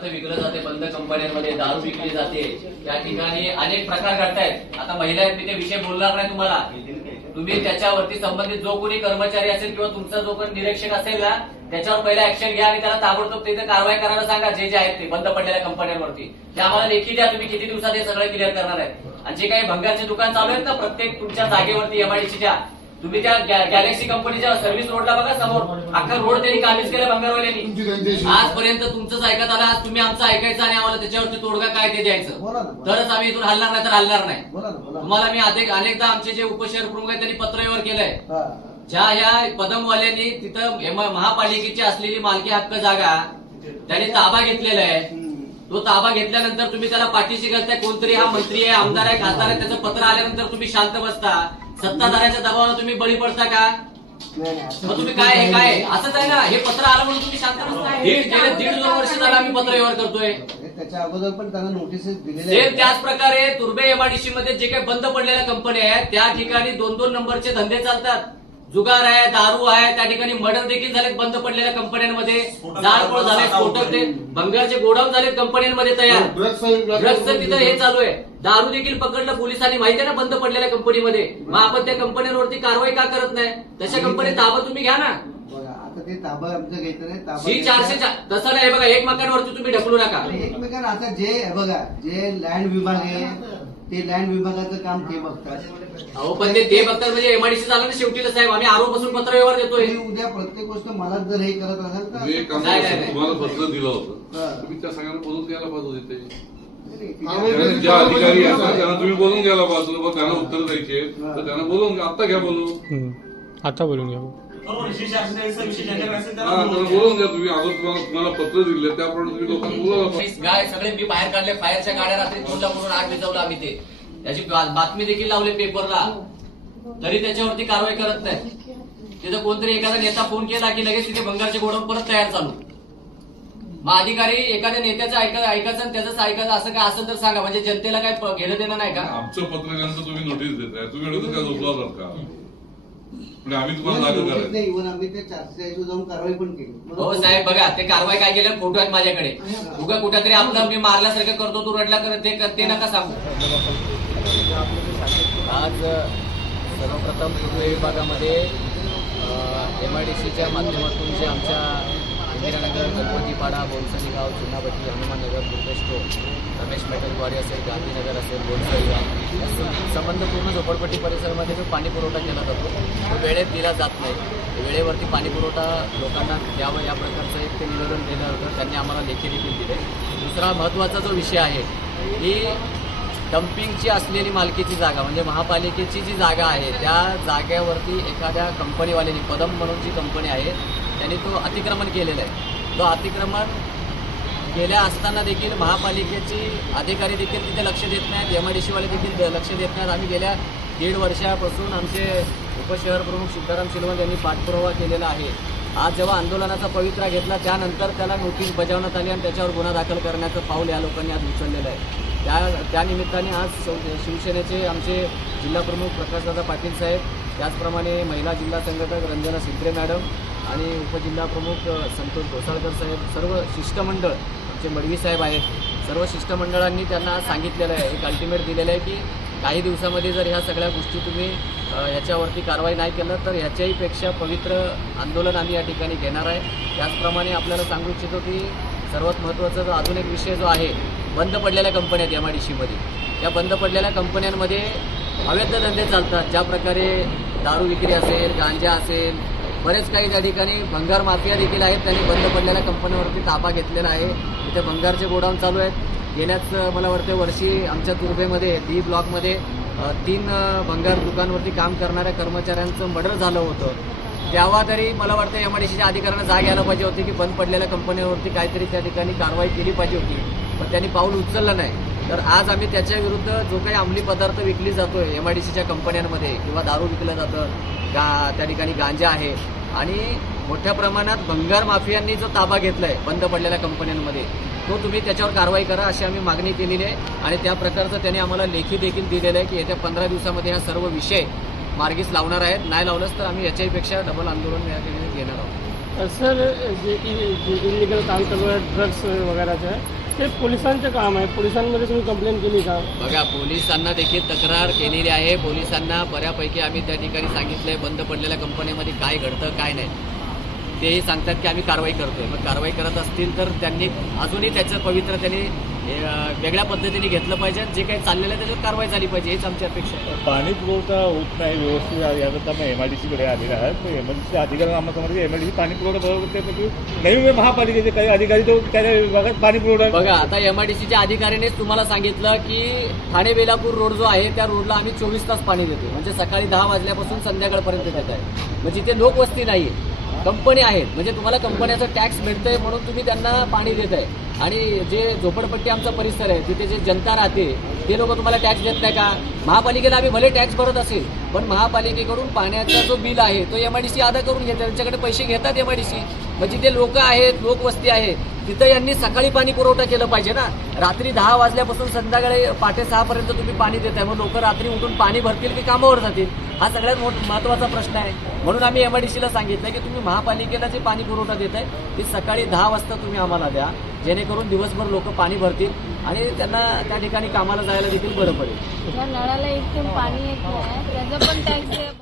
पदार्थ विकले जाते बंद कंपन्यांमध्ये, दारू विकली जाते, त्या ठिकाणी अनेक प्रकार घडतायत. आता महिला आहेत, मी ते विषय बोलणार नाही तुम्हाला. तुम्ही त्याच्यावरती संबंधित जो कोणी कर्मचारी असेल किंवा तुमचा जो कोणी निरीक्षक असेल ना, त्याच्यावर पहिला ऍक्शन घ्या आणि त्याला ताबडतोब तिथे कारवाई करायला सांगा. जे आहेत ते बंद पडलेल्या कंपन्यांवरती ते आम्हाला लेखी द्या. तुम्ही किती दिवसात हे सगळं क्लिअर करणार आहे? आणि जे काही भंगारचे दुकान चालू आहेत ना प्रत्येक तुमच्या जागेवरती एमआयडीसीच्या, तुम्ही त्या गॅलेक्सी कंपनीच्या सर्व्हिस रोडला बघा, समोर अख्खा रोड त्यांनी काबीज केला भंगारवाल्यांनी. आजपर्यंत तुमचंच ऐकत आलं, आज तुम्ही आमचं ऐकायचं आणि आम्हाला त्याच्यावरती तोडगा काय ते द्यायचं, तरच आम्ही इथून हलणार नाही तर हलणार नाही. तुम्हाला मी अनेकदा आमचे जे उपशहर प्रमुख आहेत त्यांनी पत्रव्यवहार केलाय. ज्या ह्या पदमवाल्यांनी तिथं महापालिकेची असलेली मालकी हक्क जागा त्यांनी ताबा घेतलेला आहे. तो ताबा घेतल्यानंतर तुम्ही त्याला पाठीशी घालताय. कोणतरी हा मंत्री आहे, आमदार आहे, खासदार आहे, त्याचं पत्र आल्यानंतर तुम्ही शांत बसता. सत्ताधाऱ्याच्या दबावाला तुम्ही बळी पडता का? मग तुम्ही काय हे काय असंच आहे ना? हे पत्र आलं म्हणून तुम्ही शांत बसता? गेले 1.5-2 वर्ष झालं आम्ही पत्रव्यवहार करतोय. त्याच्या अगोदर पण त्यांना नोटीसेस दिलेले. त्याच प्रकारे तुर्बे एमआयडीसी मध्ये जे काही बंद पडलेल्या कंपन्या आहेत त्या ठिकाणी 2-2 नंबरचे धंदे चालतात. जुगार आहे, दारू आहे, त्या ठिकाणी मर्डर देखील झालेत बंद पडलेल्या कंपन्यांमध्ये. जाळपोळ झाले, स्फोटक ते भंगारचे गोडाऊन झालेत कंपन्यांमध्ये तयार. ड्रग्सचं तिथं हे चालू आहे. दारू देखील पकडलं पोलिसांनी, माहिती आहे ना, बंद पडलेल्या कंपनीमध्ये. मग आपण त्या कंपन्यांवरती कारवाई का करत नाही? तशा कंपनी ताबा तुम्ही घ्या ना. आता ते ताबा आमचं घ्यायचं नाही. ताबा 400 तसं नाही बघा, एकमेकांवरती तुम्ही ढकलू नका. एकमेकांना आता जे बघा, जे लँड विभाग आहे ते लँड विभागाचं काम ते बघतात. अहो पण ते बघतात म्हणजे एमआयडीसी झालं ना शेवटी साहेब. आम्ही आरोपासून पत्र व्यवहार देतोय. उद्या प्रत्येक गोष्ट मलाच जर हे करत असेल तर तुम्हाला पत्र दिलं होतं, तुम्ही त्या सगळ्यांना बोलून द्यायला पाहिजे होते. ज्या अधिकारी असतात त्यांना तुम्ही बोलून घ्यायला पाहिजे. त्यांना उत्तर द्यायचे तर त्यांना बोलून घ्या. आता घ्या बोलून, आता बोलून घ्या. बोलून घ्या तुम्ही. अजून तुम्हाला पत्र दिले त्याप्रमाणे तुम्ही लोकांना बोलायला. गाय सगळे मी बाहेर काढले, फायरच्या गाड्या रात्री तोंडला करून आग विझवला आम्ही. ते त्याची बातमी देखील लावली पेपरला, तरी त्याच्यावरती कारवाई करत नाही. तिथं कोणतरी एखादा नेता फोन केला की लगेच तिथे भंगारचे गोडाऊन परत तयार चालू. मग अधिकारी एखाद्या नेत्याचं ऐकायचं आणि त्याच ऐकायचं असं काय असेल तर सांगा, म्हणजे जनतेला काय घेणं देणं नाही का? आमचं पत्रकारांचं तुम्ही नोटीस देताय, तुम्ही एवढं काय झोपला जात का? आम्ही तुम्हाला लागू करायचं. इव्हन आम्ही ते 400 जाऊन कारवाई पण केली. हो साहेब बघा, ते कारवाई काय केलं, फोटो आहेत माझ्याकडे. उगा कुठेतरी आपलं मी मारल्यासारखं करतो, तू रडला करत ते नका सांगू. आज सर्वप्रथम पूर्व विभागामध्ये एमआयडीसीच्या माध्यमातून जे आमच्या इंदिरानगर, गणपतीपाडा, बोलसनी गाव, चुनाभट्टी, हनुमाननगर, दुर्गेश्वर, रमेश मेटल क्वारी असेल, गांधीनगर असेल, बोलसई गाव संबंधपूर्ण झोपडपट्टी परिसरामध्ये जो पाणी पुरवठा केला जातो तो वेळेत दिला जात नाही. वेळेवरती पाणी पुरवठा लोकांना द्यावं या प्रकारचं एक ते निवेदन दिलं होतं. त्यांनी आम्हाला लेखी देखील दिले. दुसरा महत्त्वाचा जो विषय आहे की डम्पिंगची असलेली मालकीची जागा म्हणजे महापालिकेची जी जागा आहे त्या जागेवरती एखाद्या कंपनीवाल्याने, पदम म्हणून जी कंपनी आहे त्यांनी तो अतिक्रमण केलेलं आहे. तो अतिक्रमण गेल्या असताना देखील महापालिकेची अधिकारी देखील तिथे लक्ष देत नाहीत, एमआयडीसीवाले देखील लक्ष देत नाहीत. आम्ही गेल्या 1.5 वर्षापासून आमचे उपशहर प्रमुख सिद्धाराम शिलवंत यांनी पाठपुरावा केलेला आहे. आज जेव्हा आंदोलनाचा पवित्रा घेतला त्यानंतर त्याला नोटीस बजावण्यात आली आणि त्याच्यावर गुन्हा दाखल करण्याचं पाऊल या लोकांनी आज उचललेलं आहे. त्या निमित्ताने आज शिवसेनेचे आमचे जिल्हाप्रमुख प्रकाशदादा पाटील साहेब, त्याचप्रमाणे महिला जिल्हा संघटक रंजना सिद्रे मॅडम आणि उपजिल्हाप्रमुख संतोष घोसाळकर साहेब, सर्व शिष्टमंडळ आमचे मडवी साहेब आहेत, सर्व शिष्टमंडळांनी त्यांना सांगितलेलं आहे, एक अल्टिमेट दिलेलं आहे की काही दिवसामध्ये जर ह्या सगळ्या गोष्टी तुम्ही ह्याच्यावरती कारवाई नाही केलं तर ह्याच्याही पेक्षा पवित्र आंदोलन आम्ही या ठिकाणी घेणार आहे. त्याचप्रमाणे आपल्याला सांगू इच्छितो की सर्वात महत्त्वाचा जो अजून एक विषय जो आहे, बंद पडलेल्या कंपन्या आहेत एमआयडीसीमध्ये. या बंद पडलेल्या कंपन्यांमध्ये अवैध धंदे चालतात. ज्या प्रकारे दारू विक्री असेल, गांजा असेल, बरेच काही त्या ठिकाणी भंगार माफिया देखील आहेत. त्यांनी बंद पडलेल्या कंपन्यांवरती ताबा घेतलेला आहे. तिथे भंगारचे गोडाऊन चालू आहेत. गेल्याच मला वाटतं वर्षी आमच्या तुर्बेमध्ये डी ब्लॉकमध्ये 3 भंगार दुकानवरती काम करणाऱ्या कर्मचाऱ्यांचं मर्डर झालं होतं. तेव्हा तरी मला वाटतं एमआयडीसीच्या अधिकाऱ्यांना जाग यायला पाहिजे होती की बंद पडलेल्या कंपन्यांवरती काहीतरी त्या ठिकाणी कारवाई केली पाहिजे होती, पण त्यांनी पाऊल उचललं नाही. तर आज आम्ही त्याच्या विरुद्ध जो काही अंमली पदार्थ विकली जातोय एमआयडीसीच्या कंपन्यांमध्ये किंवा दारू विकलं जातं, त्या ठिकाणी गांजा आहे आणि मोठ्या प्रमाणात भंगार माफियांनी जो ताबा घेतलाय बंद पडलेल्या कंपन्यांमध्ये, तो तुम्ही त्याच्यावर कारवाई करा अशी आम्ही मागणी केलेली आहे. आणि त्या प्रकारचं त्यांनी आम्हाला लेखी देखील दिलेलं आहे की येत्या 15 दिवसामध्ये हा सर्व विषय मार्गीस लावणार आहेत. नाही लावलंच तर आम्ही याच्याहीपेक्षा डबल आंदोलन या ठिकाणी घेणार आहोत. सर जे इलिगल काम चालू आहे ड्रग्स वगैरेचं ते पोलिसांचं काम आहे. पोलिसांमध्ये तुम्ही कंप्लेंट केली का? बघा, पोलिसांना देखील तक्रार केलेली आहे. पोलिसांना बऱ्यापैकी आम्ही त्या ठिकाणी सांगितलंय बंद पडलेल्या कंपन्यांमध्ये काय घडतं काय नाही. तेही सांगतात की आम्ही कारवाई करतोय. मग कारवाई करत असतील तर त्यांनी अजूनही त्याचं पवित्र त्यांनी वेगळ्या पद्धतीने घेतलं पाहिजे. जे काही चाललेलं आहे त्याच्यावर कारवाई झाली पाहिजे, हीच आमची अपेक्षा आहे. पाणी पुरवठा होत नाही व्यवस्थित याकरता आम्ही MIDCकडे आलेले आहात. MIDCचे अधिकारी आम्हाला समजले MIDC पाणी पुरवठा बरोबर करते. नवीन महापालिकेचे काही अधिकारी तो त्या विभागात पाणी पुरवठा. बघा, आता MIDCच्या अधिकाऱ्यानेच तुम्हाला सांगितलं की ठाणे बेलापूर रोड जो आहे त्या रोडला आम्ही 24 तास पाणी देतो. म्हणजे सकाळी 10 वाजल्यापासून संध्याकाळपर्यंत देत आहे. मग जिथे लोकवस्ती नाही, कंपनी आहेत, म्हणजे तुम्हाला कंपन्याचा टॅक्स मिळतंय म्हणून तुम्ही त्यांना पाणी देत आहे. आणि जे झोपडपट्टी आमचा परिसर आहे तिथे जे जनता राहते ते लोक तुम्हाला टॅक्स देत नाही का? महापालिकेला आम्ही भले टॅक्स भरत असेल पण महापालिकेकडून पाण्याचा जो बिल आहे तो MIDC अदा करून घेते. त्यांच्याकडे पैसे घेतात MIDC. मग जिथे लोक आहेत, लोकवस्ती आहे, तिथं यांनी सकाळी पाणी पुरवठा केलं पाहिजे ना. रात्री 10 वाजल्यापासून संध्याकाळी पहाटे 6 पर्यंत तुम्ही पाणी देताय. मग लोक रात्री उठून पाणी भरतील की कामावर जातील? हा सगळ्यात महत्वाचा प्रश्न आहे. म्हणून आम्ही MIDCला सांगितलं की तुम्ही महापालिकेला जे पाणी पुरवठा देताय ते सकाळी 10 वाजता तुम्ही आम्हाला द्या, जेणेकरून दिवसभर लोक पाणी भरतील आणि त्यांना त्या ठिकाणी कामाला जायला देखील बरं पडेल. नळाला एक थेंब पाणी येत नाही, त्याचा पण टॅक्स